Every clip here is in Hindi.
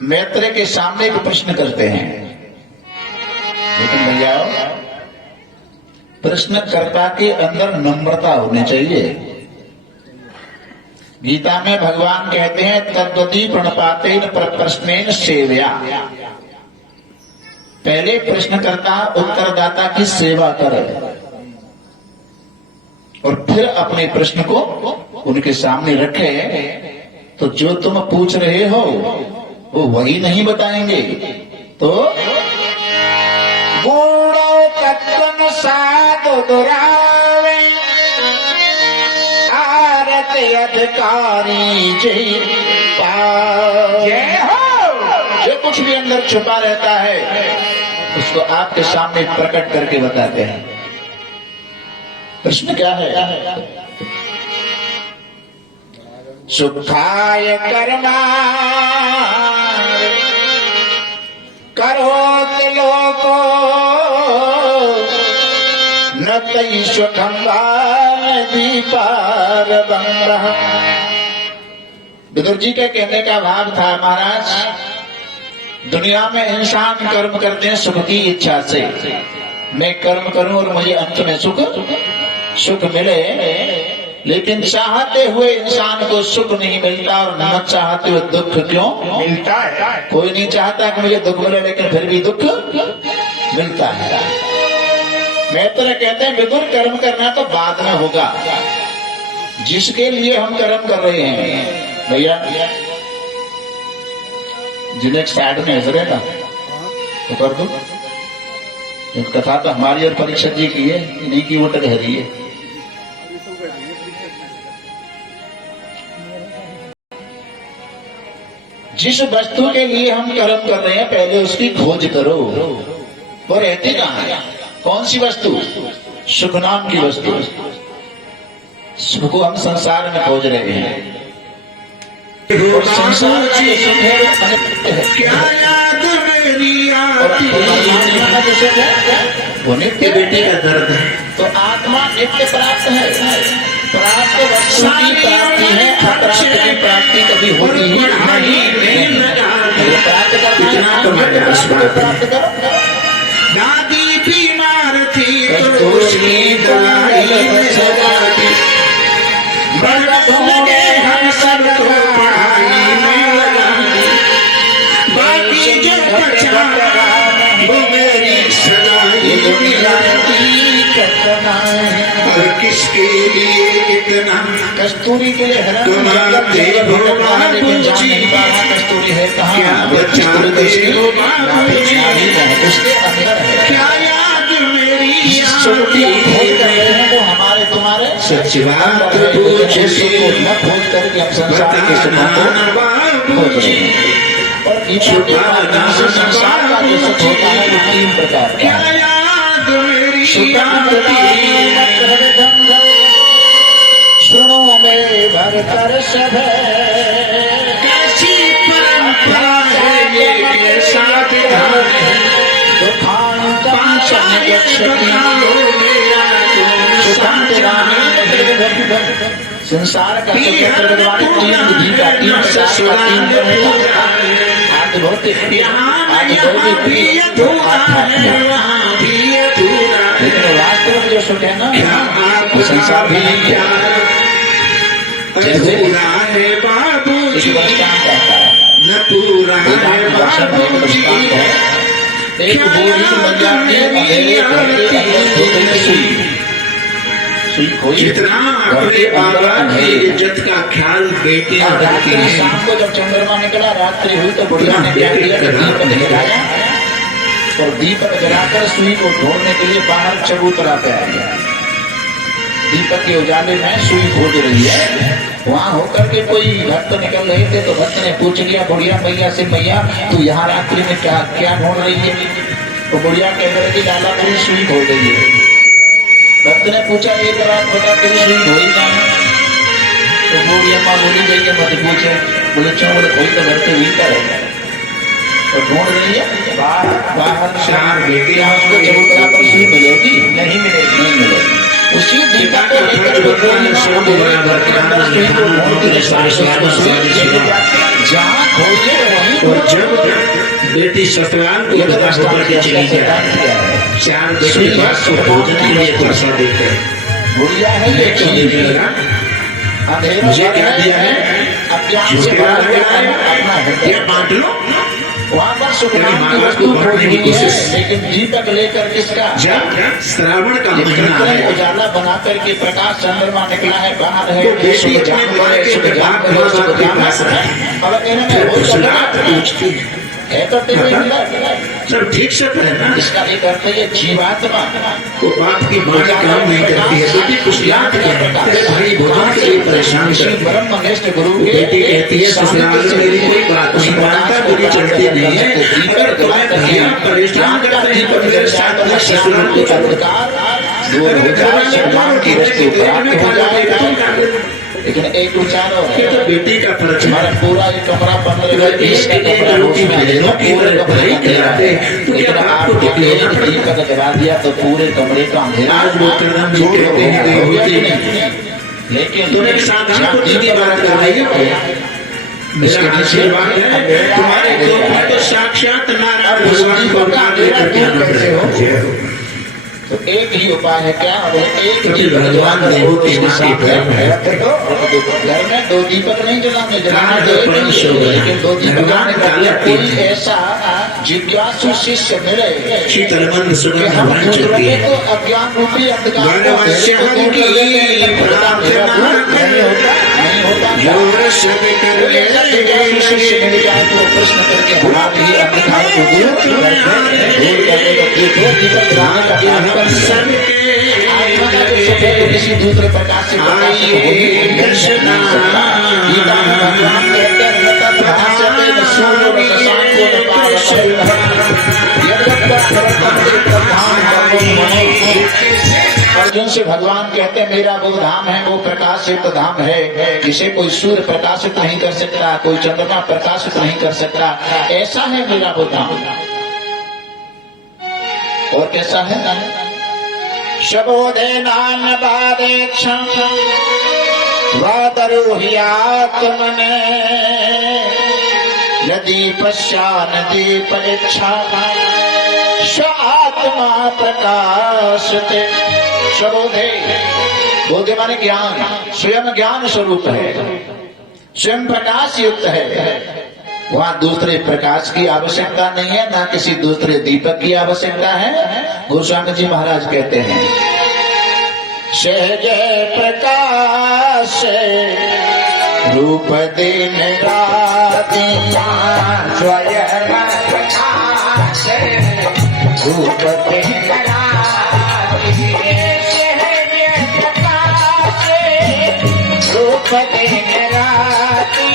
मैत्रेय के सामने एक प्रश्न करते हैं, लेकिन भैया प्रश्नकर्ता के अंदर नम्रता होनी चाहिए। गीता में भगवान कहते हैं तद्वती प्रणपातेन प्रश्नेन सेव्या। पहले प्रश्नकर्ता उत्तरदाता की सेवा करे और फिर अपने प्रश्न को उनके सामने रखे, तो जो तुम पूछ रहे हो वो वही नहीं बताएंगे। तो गूढ़ो तत्वन साधु दुरावे आरत अधिकारी जय हो। जो कुछ भी अंदर छुपा रहता है उसको आपके सामने प्रकट करके बताते हैं। प्रश्न क्या है? सुखाय कर्मा करोत लोको न तई सुखम दीपारदम। विदुर जी के कहने का भाव था, महाराज दुनिया में इंसान कर्म करते हैं सुख की इच्छा से। मैं कर्म करूं और मुझे अंत में सुख मिले, लेकिन चाहते हुए इंसान को सुख नहीं मिलता और न चाहते हुए दुख क्यों मिलता है? कोई नहीं चाहता कि मुझे दुख मिले, लेकिन फिर भी दुख मिलता है। मैत्रेय कहते हैं विदुर कर्म करना तो बाद में होगा, जिसके लिए हम कर्म कर रहे हैं। भैया जिन्हें साइड में हजरे ना तो कर दो। एक कथा तो हमारी और परीक्षा जी की है, इन्हीं की वो टकहरी है। जिस वस्तु के लिए हम कर्म कर रहे हैं पहले उसकी खोज करो। वो रहती कहाँ है? कौन सी वस्तु? सुख नाम की वस्तु। सुख को हम संसार में खोज रहे हैं। और संसार का जो सुख है क्या याद मेरी आती है, वो नित्य बेटी का दर्द है। तो आत्मा नित्य प्राप्त है। प्राप्त वस्तु की प्राप्ति है, अप्राप्त की प्राप्ति कभी होती ही नहीं। प्राप्त करना प्राप्त करो। दादी बीमार थी तो उसकी दवाई लगे हम सबको पढ़ाई में लगा। बाकी जो बचा वो मेरी सगाई और किसके लिए इतना कस्तूरी के लिए हैरान कस्तूरी है कहाँ? बचा उसके अंदर है। क्या याद मेरी खोज कर रहे हैं वो हमारे तुम्हारे सच बात पूछे न खोज करके हम संसार के सुखों को खोज रहे हैं। और संसार का जो सुख होता है वो 3 प्रकार का है। सुनो में भर कर सब कैसी परंपरा है ये कैसा विधान है। संसार का सुख भगवान 3 विधि का 3 प्रकार का 3 आज भौतिक लेकिन वास्तव में जो सुख है ना वो संसार भी नहीं है। जैसे इस दृष्टांत रहता है एक बोरी बन जाती है अंधेरे घर के अंदर छोटी सुई खोई इज्जत का ख्याल बेटे शाम को जब चंद्रमा निकला रात्रि हुई तो बुढ़िया ने क्या किया? दीपक जलाया और दीपक जलाकर सुई को ढूंढने के लिए बाहर चबूतरा पे आ गया। दीपक के उजाले में सुई खोज रही है। वहां होकर के कोई भक्त निकल रहे थे तो भक्त ने पूछ लिया बुढ़िया मैया से, मैया तू यहाँ रात्रि में क्या क्या ढूंढ रही है? तो बुढ़िया कह रही कि लाला मेरी सुई खो गई है। भक्त ने पूछा एक रात बता तेरी सुई खोई क्या है? तो बुढ़िया माँ बोली गई है मत पूछे। बोले क्यों? बोले खोई तो घर के भीतर है और ढूंढ रही है बाहर। उसको चबूतरा पर सुई मिलेगी? नहीं मिलेगी। उसी दीपक को लेकर वो जहाँ खोजे वहीं। जब बेटी ससुराल को होकर के चली जाए, 4 बजे के बाद तो भोजन के लिए प्रसाद देते हैं। बुढ़िया है ये देने लगा, मुझे क्या दिया है, अपना बांट लो। वहाँ पर सुखनाम की वस्तु खोजी है, लेकिन दीपक लेकर किसका? श्रावण का महीना है, उजाला बना करके प्रकाश चंद्रमा निकला है, बाहर है, तो बेटी अपने माँ के बाप के पास पूछती है तो सब ठीक से पहना। इसका एक अर्थ है जीवात्मा को बाप की माँ काम नहीं करती है, बेटी कुछ याद तेरे भाई भोजन के लिए परेशान करती है। ब्रह्मनिष्ठ गुरु बेटी कहती है ससुराल में मेरी कोई बात नहीं, मानता मेरी चलती नहीं है, अगर तुम्हें भैया परेशान करते हैं तो मेरे साथ में ससुराल को दूर हो जाए, सम्मान की वस्तु प्राप्त हो जाएगा। लेकिन एक विचार और है, तो बेटी का फर्ज हमारा पूरा एक कमरा बंद रहेगा, इसका कपड़ा रोटी में ले लो, पूरे भाई खिलाते, तो क्या बाप को दीपक जला दिया तो पूरे कमरे का अंधेरा। आज वो करदम जी कहते हैं कि होती नहीं, लेकिन तुम एक साधारण को दीदी बात कर रही हो। मेरा आशीर्वाद है तुम्हारे को तो साक्षात नारायण भगवान को अवतार लेकर के आना पड़ेगा। तो एक ही उपाय है, क्या एक ही भगवान देवों के साथ घर में 2 दीपक नहीं जलाने, लेकिन 2 दीपक कोई ऐसा जिज्ञासु शिष्य मिले शीतलमंद सुगंध भवन चलती है, तो अज्ञान रूपी अंधकार प्रश्न करके अंधकार को दूर किसी दूसरे प्रकार से अर्जुन से भगवान कहते हैं मेरा वो धाम है, वो प्रकाशित धाम है, जिसे कोई सूर्य प्रकाशित नहीं कर सकता, कोई चंद्रमा प्रकाशित नहीं कर सकता, ऐसा है मेरा वो धाम। और कैसा है? शबोधे नान बादेक्षम वादरुह्यात्मने यदि पश्यान दीपलिच्छा स आत्मा प्रकाशते। शबोधे, बोधे माने ज्ञान, स्वयं ज्ञान स्वरूप है, स्वयं प्रकाश युक्त है। वहां दूसरे प्रकाश की आवश्यकता नहीं है, ना किसी दूसरे दीपक की आवश्यकता है। गोस्वामी जी महाराज कहते हैं सहज प्रकाश रूप दिन राति स्वयं प्रकाश रूप दिन राति सहज प्रकाश रूप दिन राति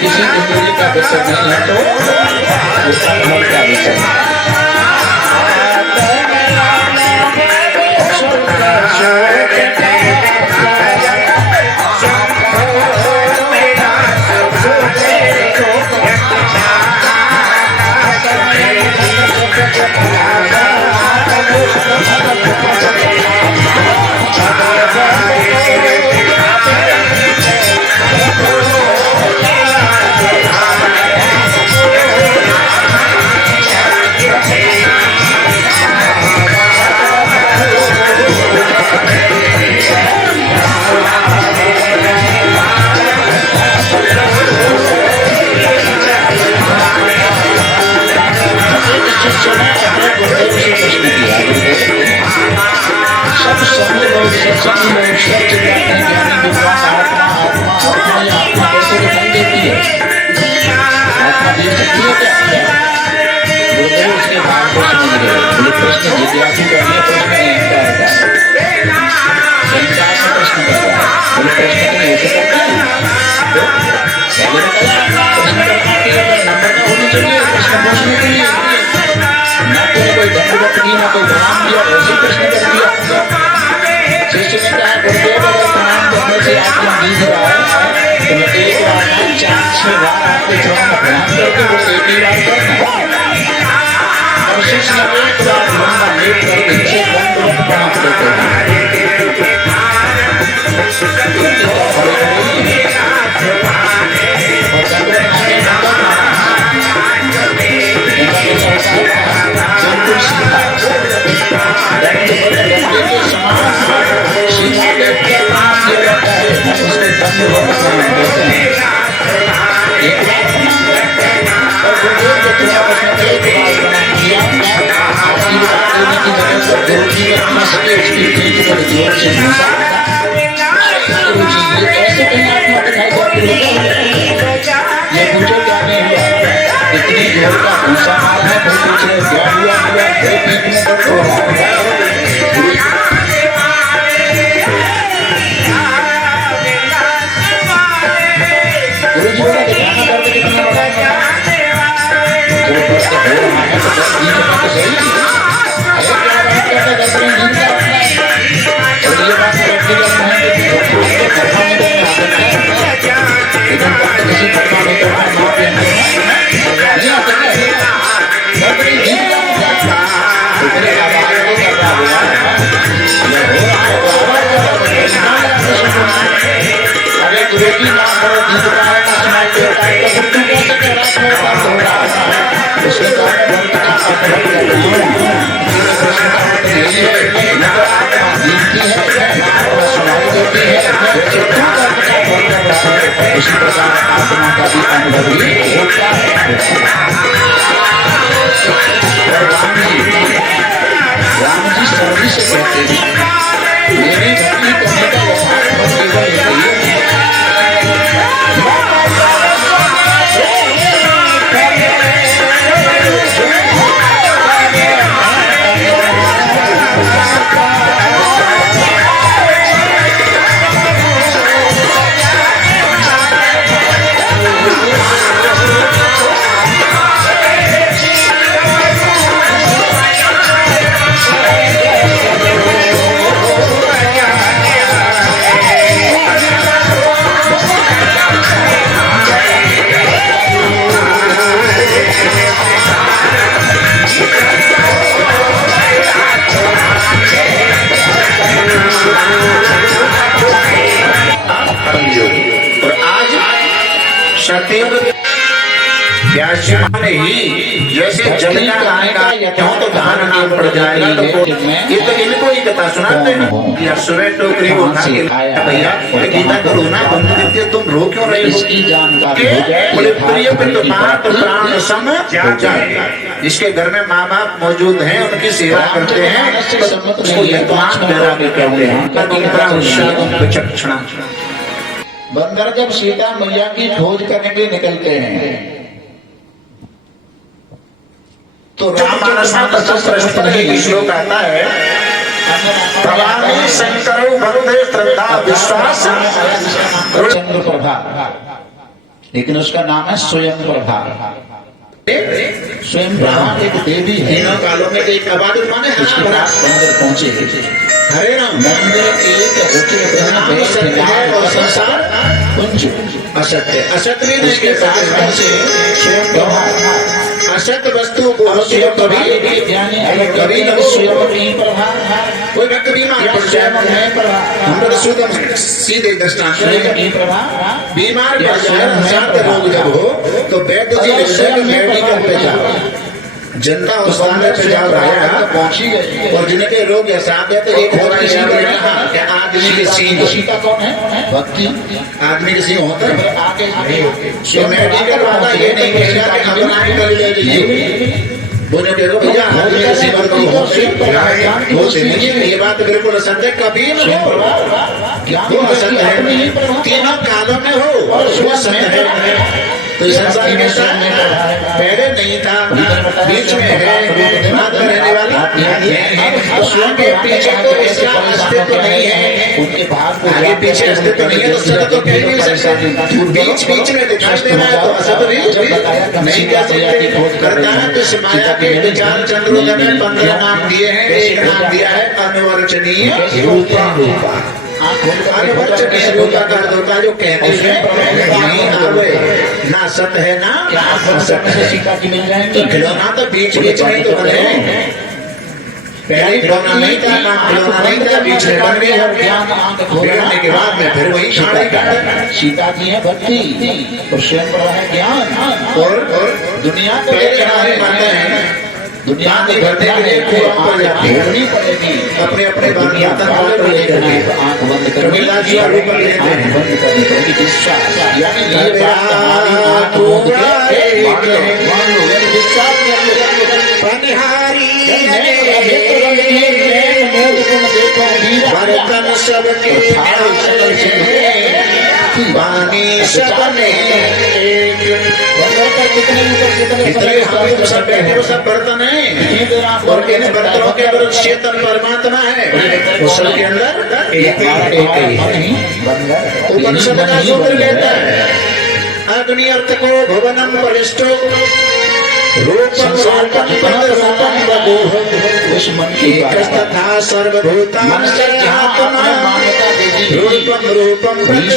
किसी इंद्रिय का विषय नहीं है तो उसका मन का विषय सब समय लोग सत्संगी लोग सब चिल्लाते हैं ज्ञानी विद्वान आत्मा आत्मा आत्मा या आत्मा कैसे दिखाई देती है? आत्मा देख सकती है क्या? गुरुदेव उसके भाव को समझ रहे हो। बोले प्रश्न जिज्ञासु कर लिया, प्रश्न अहंकार का अहंकार से प्रश्न कर रहा है। बोले प्रश्न तो ऐसे करता है पहले बताया प्रश्न करना के लिए नंबर का होनी चाहिए प्रश्न पूछने के लिए, ना तूने कोई दंडवत की ना कोई प्रणाम किया, ऐसे प्रश्न कर दिया। शिष्य ने कहा गुरुदेव अगर प्रणाम करने से आत्मा जीत रहा है तो मैं एक बार ना 4-6 बार आपके चरण में प्रणाम करके वो एक ही बार करना। और शिष्य ने एक बार लंबा लेट कर पीछे दंडवत प्रणाम करते हैं। इतनी जोर का भूसा मारा है, कोई पूछ रहे क्या हुआ हुआ, कोई पीठ में दर्द हो रहा है। गुरु जी का दिखाना दर्द कितना बड़ा है, जो दर्द हो रहा है तो दर्द नहीं करना तो सही। अरे क्या बात करता दर्द नहीं करना अपना, और ये बात व्यक्तिगत है कि उसको कर्मा में करना सकता है, लेकिन बात किसी कर्मा में करना माँ के अंदर नहीं आ सकता है। दर्द नहीं जीतना इतने आवाज को कर रहा है, ये हो रहा है तो आवाज कर रहा है। अरे गुरु की नाम करो जीत रहा है ना सुनाई देता है तो तू कैसे कह रहा है मेरे पास हो रहा है? उसके कारण भक्त का अपहरण कर रही हूँ। प्रश्न का उत्तर यही है न तो आत्मा जीतती है न आत्मा सुनाई देती है, जैसे तू भक्त का अपहरण कर रहा है उसी प्रकार आत्मा का भी अनुभव ही होता है। राम जी सर्दी से कहते हैं मेरी भक्ति करने का यथार्थ केवल यही है। ने ही जैसे जल का आएगा क्यों तो धान नाम पड़ जाएगा तो ये तो इनको ही कथा सुनाते हैं। या सुबह टोकरी को उठा के भैया गीता को रोना बंद करके तुम रो क्यों रहे हो? इसकी जानकारी हो जाए बोले प्रिय पितु मात प्राण सम त्याग जाए। जिसके घर में माँ बाप मौजूद हैं उनकी सेवा करते हैं उसको यजमान वैराग्य कहते हैं। बंदर जब सीता मैया की खोज करने के लिए निकलते हैं तो रामचंद्र श्लोक आता है प्रभावी शंकर वरुदे श्रद्धा विश्वास चंद्र प्रभा, लेकिन उसका नाम है स्वयं प्रभा। स्वयं प्रभा एक देवी है। तीनों कालों में एक आवाज माने उसके पास मंदिर पहुंचे। हरे राम मंदिर एक रुचि और संसार कुंज असत्य असत्य नहीं उसके पास पहुंचे। स्वयं प्रभा असत्य वस्तु बोलो स्वयं कभी यानी अगर कभी स्वयं नहीं प्रभा कोई भक्त बीमार पड़ जाए हम लोग शुद्ध सीधे दृष्टांत बीमार पड़ जाए शांत रोग जब हो तो वैद्य जी मेडिकल पे जाओ, जनता अस्पताल पे जाओ रहेगा पहुंची गई और जिनके रोग असाध्य तो एक होगा आदमी के सींग का कौन है? भक्ति आदमी के सींग होता है आगे तो मेडिकल वाला ये नहीं कहेगा कि अपना मेडिकल ले लीजिए बोले देखो भैया आदमी के जीवन को होते नहीं, ये बात बिल्कुल असत्य है, कभी न हो, वो असत्य है, तीनों कालों में हो वो सत्य है। तो इस संसार में पहले नहीं था, बीच में है, हाथ में रहने वाला तो आगे पीछे तो इसका अस्तित्व नहीं है, आगे पीछे अस्तित्व नहीं है तो सत्य तो कह नहीं सकते, बीच बीच में दिखाई दे रहा है तो असत्य नहीं कह सकते। करता है तो इस माया के विचार चंद्रोदय में 15 नाम दिए हैं, एक नाम दिया है अनवर्चनीय रूपा। अनवर्चनीय रूपा का अर्थ होता है जो कहते हैं नहीं आवे, ना सत्य है ना असत्य है। तो खिलौना तो बीच बीच में तो बने, पहले खिलौना नहीं था, ना खिलौना नहीं था, बीच में बन गया, गिरने के बाद में फिर वही खाने का। सीता जी है भक्ति और स्वयं पर है ज्ञान, और दुनिया को पहले हमारे मानते हैं दुनिया में भरने के लिए कुआं पर जाती है, पड़ेगी अपने अपने बर्तन वाले लेकर के आंख बंद कर कबीला जी और ऊपर लेते हैं, बंद करनी पड़ेगी विश्वास, यानी ये बात हमारी आंख बंद के मान लो, यानी विश्वास कर लो। पनिहारी बर्तन सबके पानी सबने कितने हम सब बैठे वो सब बर्तन है, और इन बर्तनों के अंदर चेतन परमात्मा है, उस सबके अंदर एक ही उपनिषद का सूत्र कहता है अग्नि अर्थ को भुवनम परिष्टो रूपम रूपम रूपम उस मन की तथा सर्वभूतानि रूपम रूपम रूपम।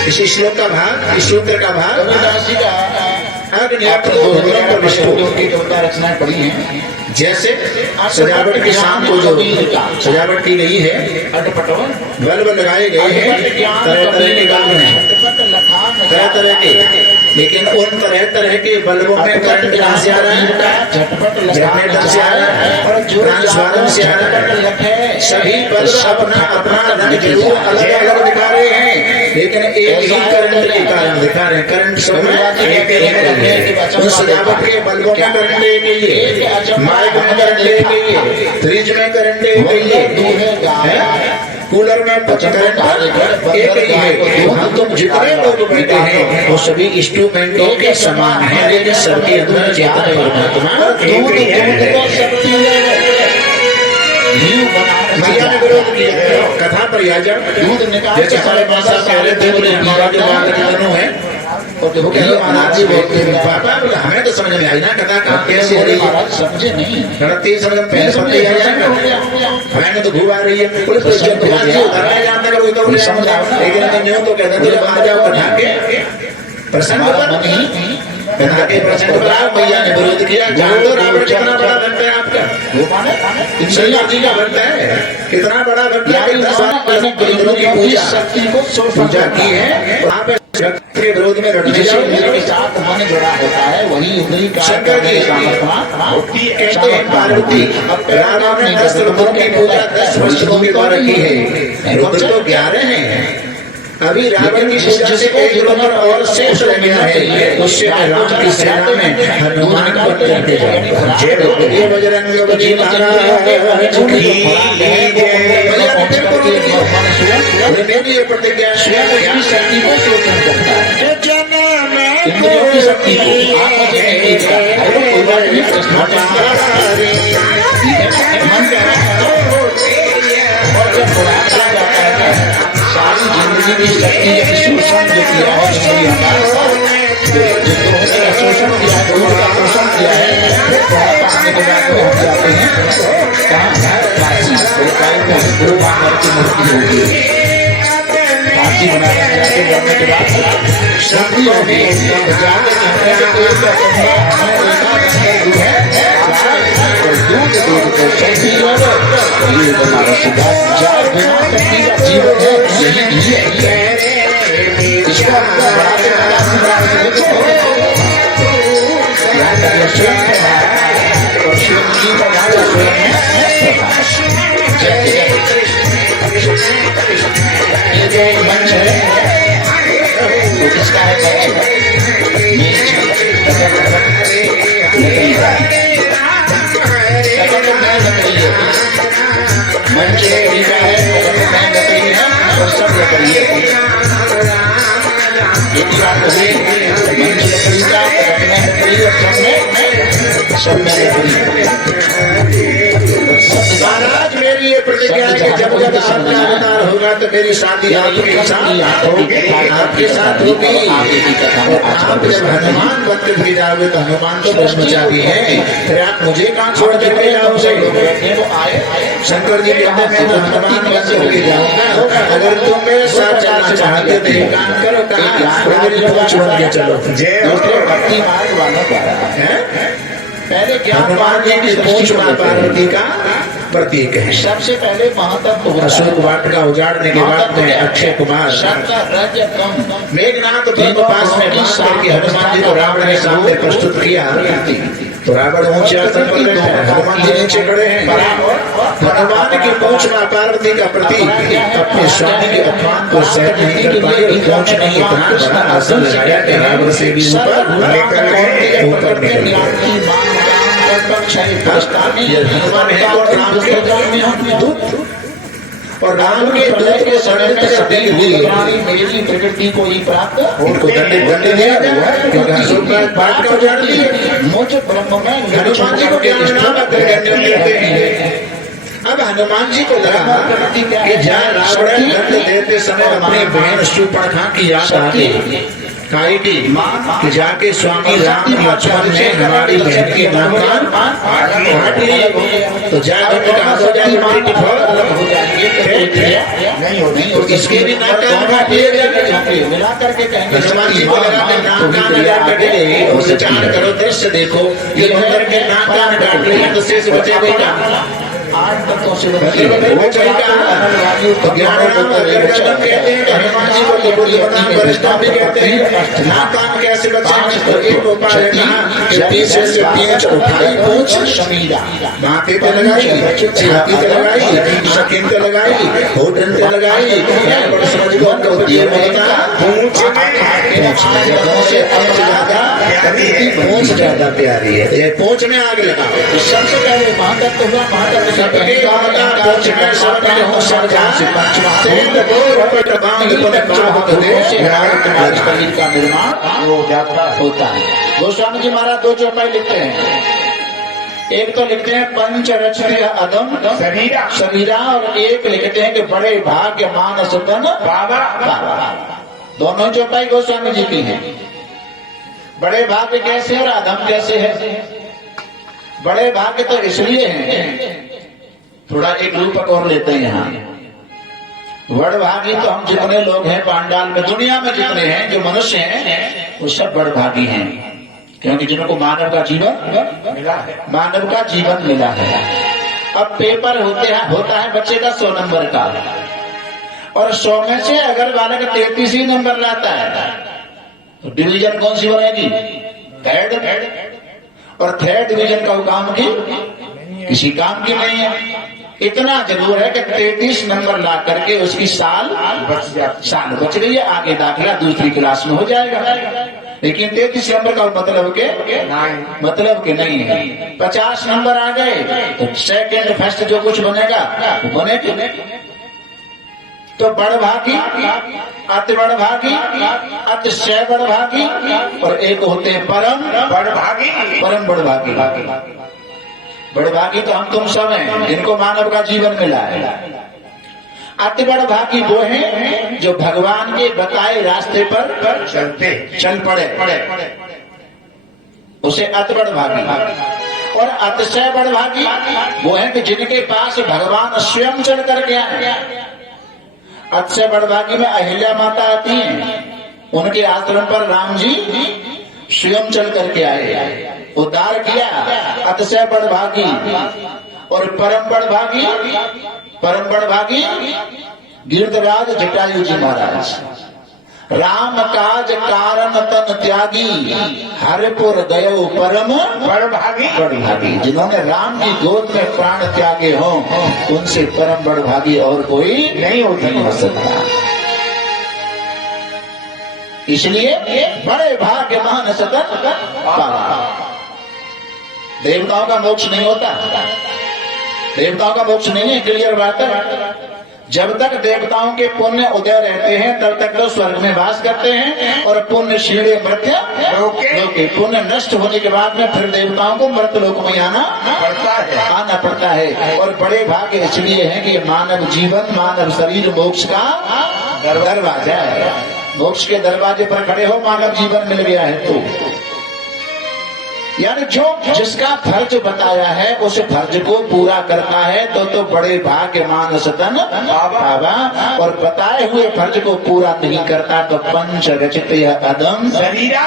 इस श्लोक का भाग, इस सूत्र का भाग अग्नि अर्थ को भुवनम परिष्टो की कविता रचनाएं पढ़ी हैं, जैसे सजावट की शाम को जो सजावट की गई है, बल्ब लगाए गए हैं, तरह तरह के बल्ब हैं, तरह तरह के, लेकिन उन तरह तरह के बल्बों में करंट कहाँ से आ रहा है, जनरेटर से आ रहा है, ट्रांसफार्मर से आ रहा है। सभी बल्ब अपना अपना रंग जरूर अलग अलग दिखा रहे हैं, लेकिन एक ही करंट के कारण दिखा रहे हैं, करंट सब में उस सजावट के बल्बों में करंट एक ही है, माइक में करंट एक ही है, फ्रिज में करंट एक ही है, कूलर में करंट एक ही है। तो हम तुम जितने लोग बैठे हैं वो सभी इंस्ट्रूमेंटों के समान हैं, लेकिन सबके अंदर चेतन परमात्मा एक ही है। भैया ने विरोध किया कथा पर जैसे हमारे पास पहले थे, बोले हमारा जो बात है और वो कहते महाराज जी बोलते हैं पापा, बोले हमें तो समझ में आई ना कथा कहाँ कैसे हो रही है, समझे नहीं गलती समझ में पहले समझ आ जाएगा, हमें तो घूम आ रही है, बोले तो जब जानता है वो तो समझ आओ, लेकिन तो न्यू तो कहते हैं जब आ जाओ कथा के प्रसंग पर नहीं, कथा के प्रसंग पर आओ। भैया ने विरोध किया, जान दो रावण कितना बड़ा भक्त है आपका, संजय जी का भक्त है, कितना बड़ा भक्त है, पूजा शक्ति को पूजा की है, वहाँ पे के विरोध में के साथ मन जुड़ा होता है, वही उतरी शंकर जी कहते हैं पार्वती रावण ने 10 रूपों की पूजा 10 वस्तुओं के द्वारा की है, रुद्र तो 11 हैं। अभी रावण की पूजा से एक नंबर और शेष रह गया है, उससे राम की सेना में हनुमान को करते जाए, ये बजरंग बली महाराज मेरी ये प्रतिज्ञा है, शक्ति को शोषण करता है, इंद्रियों की शक्ति को और जब बुढ़ापा जाता है, सारी जिंदगी की शक्ति का शोषण जो किया है, शोषण किया है, का शोषण किया है, बुढ़ापा आने के बाद में हम जाते हैं कहाँ काशी, गुरु बाबर की मूर्ति होगी, काशी बनारस जाके जाने के बाद शक्ति होगी, ये हमारा सिद्धांत शक्ति का जीवन है, यही है, इसको ये जो मंच है वो किसका है, सकल मैं लकड़ी है, मंच लकड़ी का है, सकल मैं लकड़ी है और सब लकड़ी है। यदि आप कहें मंच लकड़ी का, सकल मैं लकड़ी और सब में लकड़ी। महाराज मेरी ये प्रतिज्ञा है कि जब जब आपका अवतार होगा तो मेरी शादी आपके साथ होगी, आपके साथ होगी। और आप जब हनुमान बन के भी जाओगे तो हनुमान तो ब्रह्मचारी है, फिर आप मुझे कहाँ छोड़ के जाओगे? शंकर जी कहते हैं मैं तो हनुमान बन के भी जाऊंगा, अगर तुम मेरे साथ जाना चाहते हो तो एक काम करो, कहाँ मेरी पूंछ बन के चलो। भक्ति मार्ग वाला पहले क्या हनुमान जी की पूंछ मां पार्वती का प्रतीक है। सबसे पहले महातत्व अशोक वाटिका उजाड़ने के बाद में अक्षय कुमार मेघनाथ ब्रह्म पास में बांध करके हनुमान जी को रावण के सामने प्रस्तुत किया, तो रावण ऊंचे आसन पर बैठा है, हनुमान जी नीचे खड़े हैं। हनुमान की पूंछ मां पार्वती का प्रतीक अपने स्वामी के अपमान को सहन नहीं कर पाए और पूंछ में इतना बड़ा आसन लगाया कि रावण से भी ऊपर हनुमान है और राम के दूत, और राम के दूत के षड्यंत्र से दी हुई मेरी प्रकृति को ही प्राप्त उनको दंड दिया गया क्योंकि अशोक वाटिका उजाड़ दी। मुझ ब्रह्म में हनुमान जी को क्या नाम देते हैं? अब हनुमान जी को लगा कि जहाँ रावण दंड देते समय अपने बहन शूर्पणखा की याद आ गई, काई की कि जाके स्वामी राम लक्ष्मण ने हमारी बहन की नाम काट ली, तो जाकर कहा हो जाए हमारी तो इसके भी नाम कान काट लिए गए। मिला करके कहेंगे हनुमान जी को लगा कि नाम कान काट गए, और विचार करो, दृश्य देखो, ये मंदिर के नाम कान काट लिए तो शेष बचे क्या? 8 तत्वों से वो कहीं का तो ज्ञान नाम कहते हैं, हनुमान जी को तो बुद्धिमान वरिष्ठा भी कहते हैं। नाम कान कैसे बचे? तो एक उपाय है कि पीछे से पूंछ उठाई, पूंछ शमीरा माथे पे लगाई, छाती पे लगाई, शकीन पे लगाई, होठन पे लगाई, बड़ा समझ लो पूंछ ज्यादा प्यारी है, ये पूंछ में आग लगाओ। सबसे पहले महातत्व हुआ, महातत्व सबके माता पूंछ में सबका हो समझा शरीर का निर्माण होता है। गोस्वामी जी महाराज 2 चौपाई लिखते हैं, एक तो लिखते हैं पंच रचने अदम शरीरा, और एक लिखते हैं कि बड़े भाग्य मानस तन बाबा। दोनों चौपाई गोस्वामी जी की हैं। बड़े भाग्य कैसे और अदम कैसे है? बड़े भाग्य तो इसलिए हैं, थोड़ा एक रूपक और लेते हैं यहाँ। बड़भागी तो हम जितने लोग हैं पांडाल में, दुनिया में जितने हैं जो मनुष्य हैं वो सब बड़भागी हैं, क्योंकि जिनको मानव का जीवन मिला है, मानव का जीवन मिला है। अब पेपर होता है बच्चे का 100 नंबर का, और 100 में से अगर बालक 33 ही नंबर लाता है तो डिवीजन कौन सी बनेगी? थर्ड। और थर्ड डिवीजन का काम की किसी काम की नहीं है। इतना जरूर है कि 33 नंबर ला करके उसकी साल बच गई है, आगे दाखिला दूसरी क्लास में हो जाएगा। लेकिन 33 नंबर का मतलब के नहीं है। 50 नंबर आ गए तो सेकंड फर्स्ट जो कुछ बनेगा वो बनेगा। तो बड़भागी, अति बड़भागी, अतिशय बड़भागी, और एक होते हैं परम बड़भागी। परम बड़भागी, बड़भागी तो हम तुम सब हैं जिनको मानव का जीवन मिला है। अति बड़भागी वो हैं जो भगवान के बताए रास्ते पर चल पड़े, उसे अति बड़भागी। और अतिशय बड़भागी वो है कि जिनके पास भगवान स्वयं चल करके आए। अतिशय बड़भागी में अहिल्या माता आती हैं, उनके आश्रम पर राम जी स्वयं चल करके आए, उद्धार किया। अतिशय बड़भागी। और परम बड़भागी गिरधराज जटायु जी महाराज। राम काज कारण तन त्यागी, हरिपुर गयो परम बड़भागी। जिन्होंने राम की गोद में प्राण त्यागे हों उनसे परम बड़भागी और कोई नहीं हो सकता। इसलिए बड़े भाग्य मान सतन पावा। देवताओं का मोक्ष नहीं होता, देवताओं का मोक्ष नहीं है, क्लियर बात है। जब तक देवताओं के पुण्य उदय रहते हैं तब तक तो स्वर्ग में वास करते हैं और पुण्य क्षीणे मृत्य लोके, पुण्य नष्ट होने के बाद में फिर देवताओं को मृत लोक में आना पड़ता है। और बड़े भाग्य इसलिए है कि मानव जीवन, मानव शरीर मोक्ष का दरवाजा है। मोक्ष के दरवाजे पर खड़े हो, मानव जीवन मिल गया है तो यानी जो जिसका फर्ज बताया है उस फर्ज को पूरा करता है तो बड़े भाग्य मानस तन बाबा, और बताए हुए फर्ज को पूरा नहीं करता तो पंच रचित अदम शरीरा।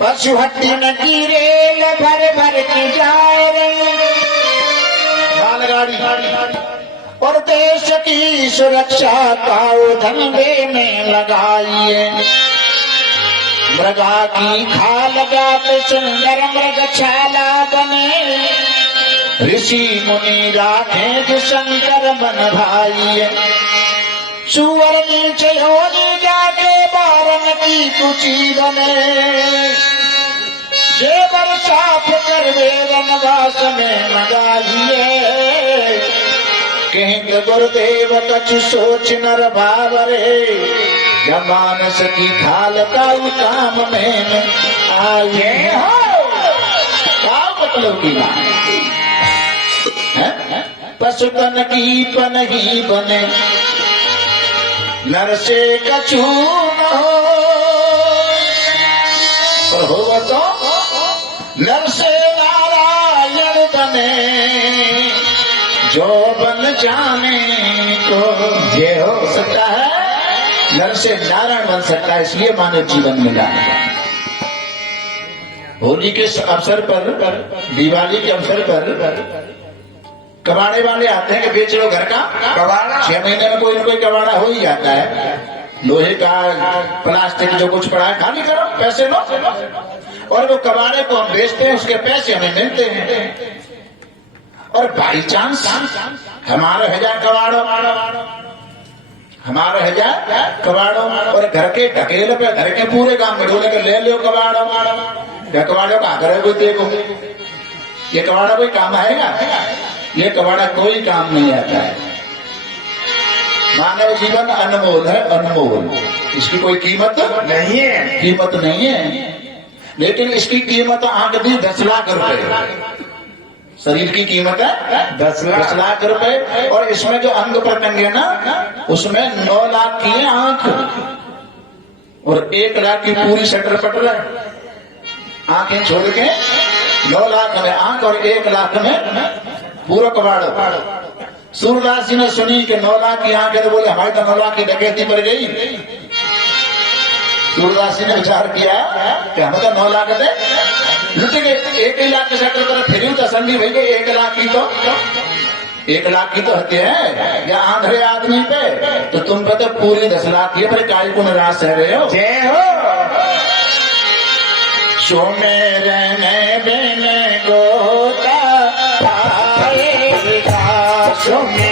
पशु हट्टी न की रेल भर भर के जाए मालगाड़ी और देश की सुरक्षा का धंधे में लगाइए। मृगा की खाल गात सुंदर मृग छाला बने, ऋषि मुनि राखे जो शंकर बन भाई। सुअर नीच योनि जाके बारन की कुची बने, जेवर साफ कर वे वनवास में मंगाइए। कहत गुरुदेव कछु सोच नर भावरे, या मानस की खाल का काम में आए हो। क्या मतलब की बात है? पशुपन की पन ही बने, नर से कछु न हो। और होगा तो नर से नारायण बने, जो बन जाने को ये हो सकता है, नर से नारायण बन सकता है, इसलिए मानव जीवन मिला है। होली के अवसर पर, दिवाली के अवसर पर कबाड़े वाले आते हैं कि बेच लो घर का कबाड़ा। 6 महीने में कोई न कोई कबाड़ा हो ही जाता है, लोहे का, प्लास्टिक जो कुछ पड़ा है खाली करो, पैसे लो। और वो कबाड़े को हम बेचते हैं, उसके पैसे हमें मिलते हैं। और बाई चांस हमारे 1000 कबाड़ों और घर के ढकेल पे घर के पूरे काम में ढोले के ले लो कबाड़ों। क्या कबाड़ों का आकर कोई देखो, ये कबाड़ा कोई काम आएगा? ये कबाड़ा कोई काम नहीं आता है। मानव जीवन अनमोल है, अनमोल, इसकी कोई कीमत नहीं है, कीमत नहीं है। लेकिन इसकी कीमत आंक दी 10 लाख रुपए। शरीर की कीमत है 10 लाख रुपए, और इसमें जो अंग प्रत्यंग है ना, उसमें 9 लाख की है आंख, और 1 लाख की पूरी शटर पटर है। आंखें छोड़ के 9 लाख में आंख और 1 लाख में पूरा कबाड़। सूरदास जी ने सुनी कि 9 लाख की आंख है, तो बोले हमारी तो 9 लाख की डकैती पड़ गई। सूरदास जी ने विचार किया कि हम तो 9 लाख दे लुट गए, 1 लाख के शटर पर फिर तसल्ली भई, 1 लाख की तो 1 लाख की तो हत्या है या आंधळे आदमी पे, तो तुम पे तो पूरी 10 लाख की, पर काय को निराश है रहे हो। जय हो। सोने रहने देने गोता आएगा, सोने